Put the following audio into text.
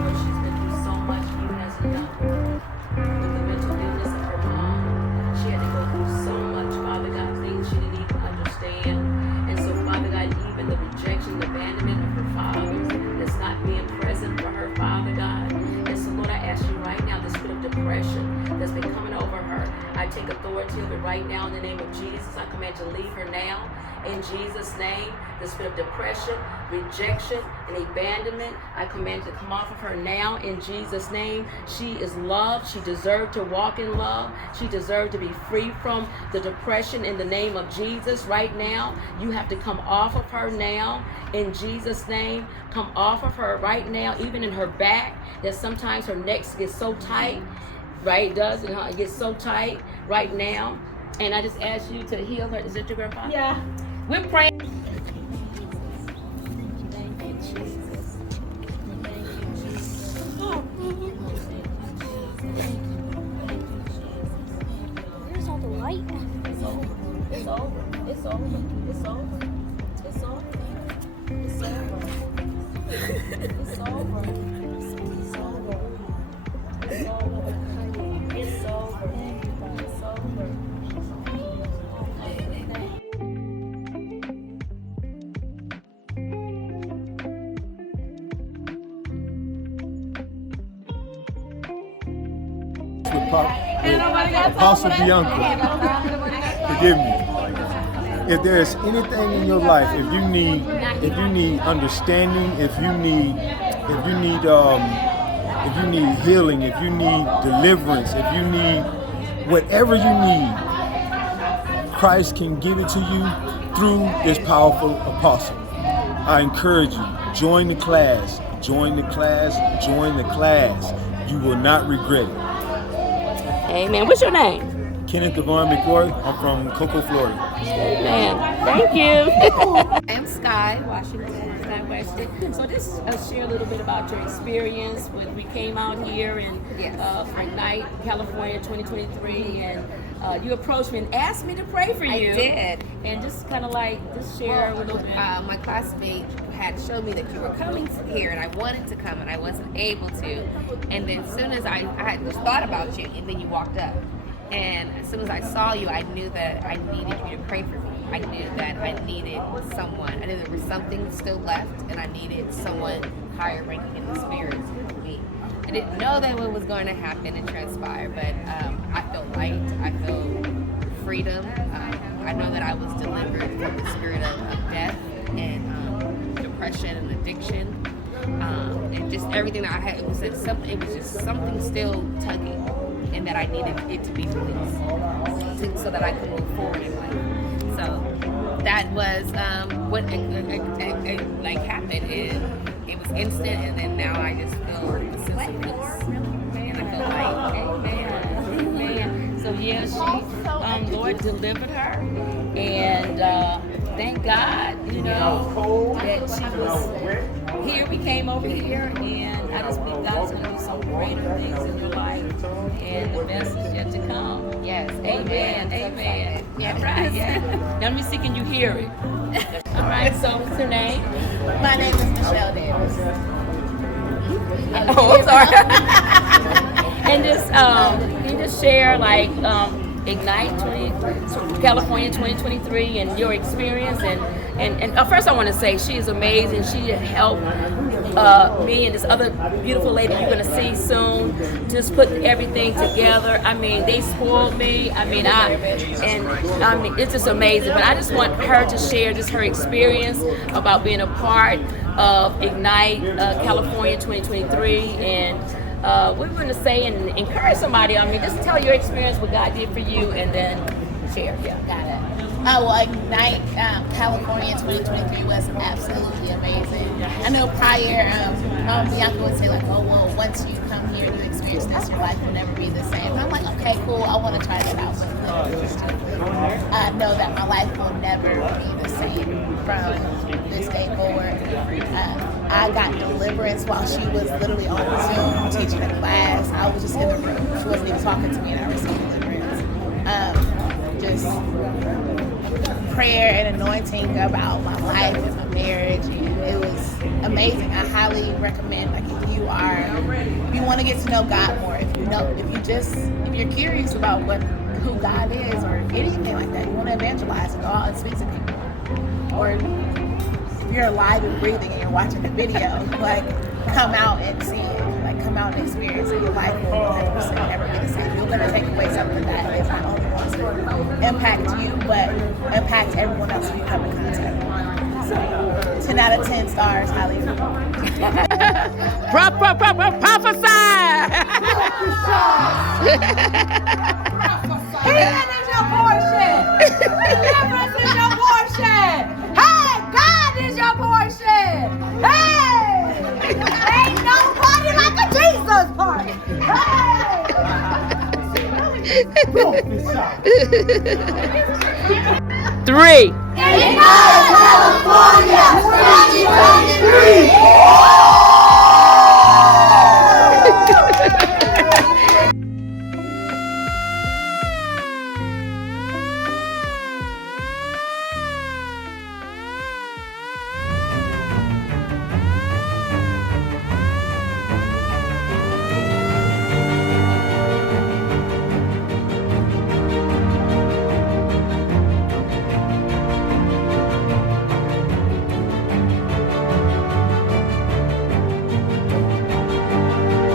Lord, she's been through so much even as a young girl. With the mental illness of her mom, she had to go through so much, Father God, things she didn't even understand. And so, Father God, even the rejection, the abandonment of her fathers, that's not being present for her, Father God. And so, Lord, I ask you right now, the spirit of depression that's been coming over her, I take authority of it right now in the name of Jesus. I command you to leave her now. In Jesus' name, the spirit of depression, rejection, and abandonment, I command you to come off of her now in Jesus' name. She is loved. She deserved to walk in love. She deserved to be free from the depression in the name of Jesus. Right now, you have to come off of her now in Jesus' name. Come off of her right now, even in her back, that sometimes her neck gets so tight, right? It does, and it gets so tight right now. And I just ask you to heal her. Is it your grandpa? Yeah. We're praying. Where's all the light? It's over. It's over. It's over. It's over. It's over. It's over. It's over. It's over. It's over. It's over. It's over. Apostle Bianca, forgive me. If there is anything in your life, if you need understanding, if you need healing, if you need deliverance, if you need whatever you need, Christ can give it to you through this powerful apostle. I encourage you, join the class, join the class, join the class. You will not regret it. Amen. What's your name? Kenneth Devon McCoy. I'm from Cocoa, Florida. Amen. Thank you. I'm Sky Washington. Sky Weston. So just share a little bit about your experience when we came out here in Ignite, California 2023, and you approached me and asked me to pray for you. I did. And just kind of like, just share a little bit. My classmate had showed me that you were coming here, and I wanted to come, and I wasn't able to. And then as soon as I had just thought about you, and then you walked up. And as soon as I saw you, I knew that I needed you to pray for me. I knew that I needed someone. I knew there was something still left, and I needed someone higher ranking in the spirit for me. I didn't know that what was going to happen and transpire, but I felt light. I felt freedom. I know that I was delivered from the spirit of death and depression and addiction, and just everything that I had. It was just something still tugging, and that I needed it to be released so that I could move forward in life. So that was what happened. It was instant, and then now I just feel a sense of peace, and I feel like, Amen. So Lord delivered her, and thank God, that she was here. We came over here, and I just believe God's going to do some greater things in your life, and the best is yet to come. yes, Amen. Amen. Yes. Right. Yeah. Now let me see, can you hear it? All right. So what's her name? My name is Michelle Davis. Oh, I'm sorry. And just can you just share like Ignite California 2023 and your experience, and first I want to say she is amazing. She helped me and this other beautiful lady you're going to see soon just put everything together. I mean, they spoiled me. I mean, it's just amazing. But I just want her to share just her experience about being a part of Ignite California 2023, and we're going to say and encourage somebody. I mean, just tell your experience, what God did for you, and then share. Yeah, Got it. Well, Ignite California 2023 was absolutely amazing. I know prior, Bianca would say like, oh, well, once you come here and you experience this, your life will never be the same. And I'm like, okay, cool, I want to try that out. I know that my life will never be the same from this day forward. I got deliverance while she was literally on Zoom teaching a class. I was just in the room. She wasn't even talking to me, and I received deliverance. Just prayer and anointing about my life and my marriage, and it was amazing. I highly recommend, like, if you want to get to know God more, if you're curious about who God is or anything like that, you want to evangelize and go out and speak to people, or if you're alive and breathing and you're watching the video, like, come out and see it, like, come out and experience it. Your life will 100% never be the same. You're going to take away something that is not only going to impact you, but impact everyone else who you come in contact with. So, 10 out of 10 stars, highly recommend. Prophesy! Healing is your portion. Deliverance is your portion. Hey, God is your portion. Hey, ain't no party like a Jesus party. Hey. 3. California 2023.